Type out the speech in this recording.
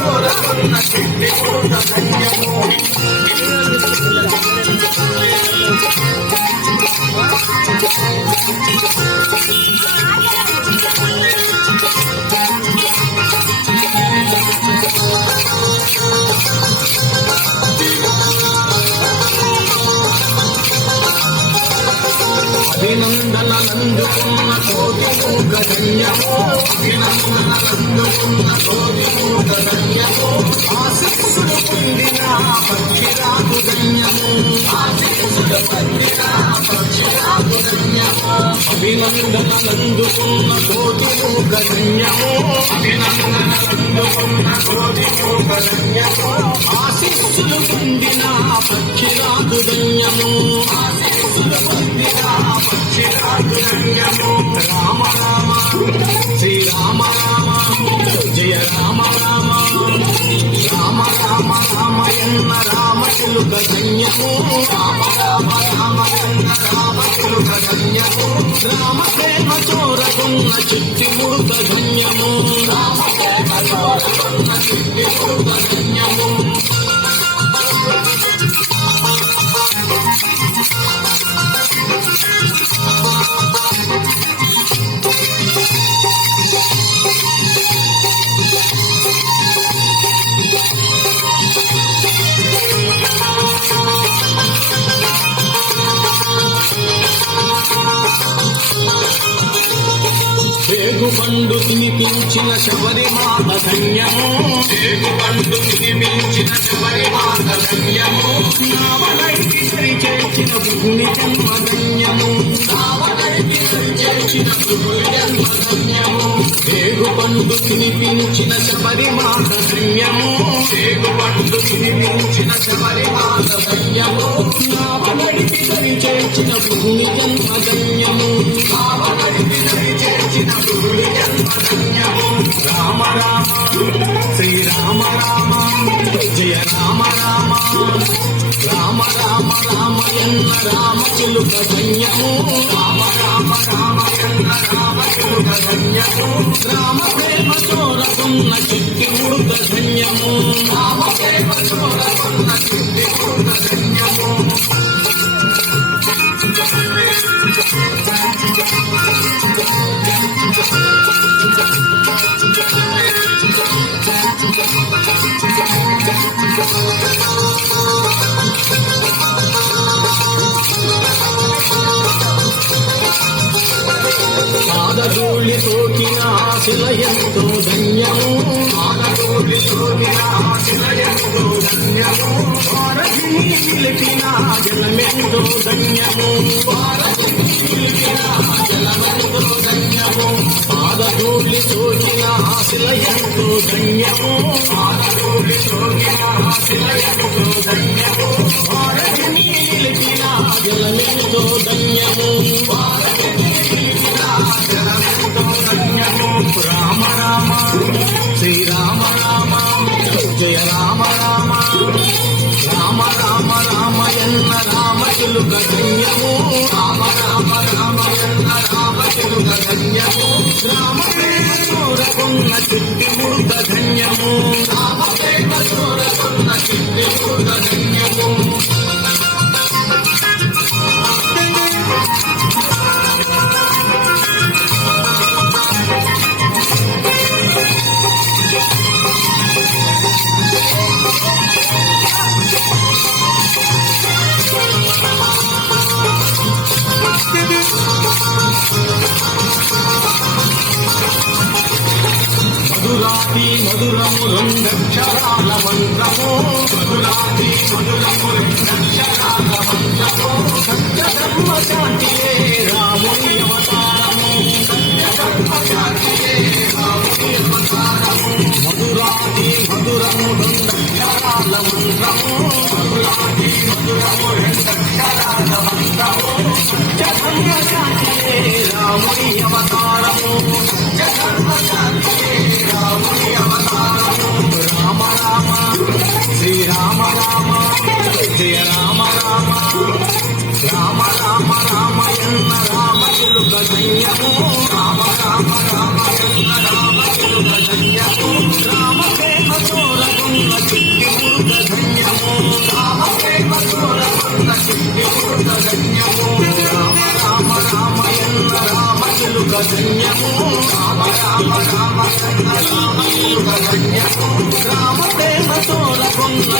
చోరకున్న చిట్టి మూత ధన్యము అభినందనలందుకున్న కోటి మూక ధన్యము అభినందనలందుకున్న కోటి మూక ధన్యము ఆశీస్సులు పొందిన పక్షిరాకు ధన్యము ఆశీస్సులు పొందిన పక్షిరాకు ధన్యము అభినందనలందుకున్న కోటి మూక ధన్యము అభినందనలందుకున్న కోటి మూక ధన్యము ఆశీస్సులు పొందిన పక్షిరాకు ధన్యము ఆశీస్సులు పొందిన పక్షిరాకు ధన్యము రామ రామ శ్రీరామ రామ జయ రామ రామ రామ రామ రామయన్న రామ చిలుక ధన్యము రామ రామ రామయన్న రామ చిలుక ధన్యము రామ ప్రేమ చోరకున్న చిట్టి మూత ధన్యము రామ ప్రేమ చోరకున్న చిట్టి మూత ధన్యము పేగుపండు తినిపించిన శబరిమాత ధన్యము పేగుపండు తినిపించిన శబరిమాత ధన్యము నావలైకి సరిచేసిన భూమి జన్మ ధన్యము నావలైకి సరిచేసిన భూమి జన్మ ధన్యము పేగుపండు తినిపించిన శబరిమాత ధన్యము పేగుపండు తినిపించిన శబరిమాత ధన్యము నావలైకి సరిచేసిన భూమి జన్మ ధన్యము నావలైకి సరిచేసిన రామ రామ శ్రీరామ రామ జయ రామ రామ రామ రామ రామయన్న రామ చిలుక ధన్యము రామ రామ రామయన్న రామ చిలుక ధన్యము రామ ప్రేమ చోరకున్న చిట్టి మూత ధన్యము రామ ప్రేమ చోరకున్న చిట్టి మూత ధన్యము పాదధూళి సోకిన శిలయంతో ధన్యము పాదధూళి సోకిన శిలయంతో ధన్యము భారతిని నిలిపిన జలమెంతో ధన్యము భారతిని నిలిపిన జలమెంతో ధన్యము పాదధూళి సోకిన శిలయంతో ధన్యము పాదధూళి సోకిన శిలయంతో ధన్యము భారతిని నిలిపిన జలమెంతో ధన్యము భారతిని రామ రామ శ్రీరామ రామ జయ రామ రామ రామ రామ రామయన్న రామ చిలుక ధన్యము రామ రామ రామయన్న రామ చిలుక ధన్యము రామ ప్రేమ చోరకున్న చిట్టి మూత ధన్యము రామ ప్రేమ చోరకున్న చిట్టి మూత ధన్యము మధురాతి మధురము రెండక్షరాల మంత్రము మధురాతి మధురము రెండక్షరాల మంత్రము సత్య ధర్మ శాంతియే రాముని అవతారము సత్య ధర్మ శాంతియే రాముని అవతారము మధురాతి మధురము రెండక్షరాల మంత్రము మధురాతి మధురము రెండక్షరాల మంత్రము సత్య ధర్మ శాంతియే రాముని అవతారము సత్య ధర్మ శాంతియే రాముని అవతారము రామ రామ శ్రీరామ రామ జయ రామ రామ రామ రామ రామయన్న రామ చిలుక ధన్యము రామ రామ రామయన్న రామ చిలుక ధన్యము రామ ప్రేమ చోర రామ ప్రేమతోల కొన్న చిట్టి పురుత ధన్యము రామ రామ రామయన్న రామ చిలుక ధన్యము రామ రామ రామయన్న రామ చిలుక ధన్యము రామ ప్రేమతోల కొన్న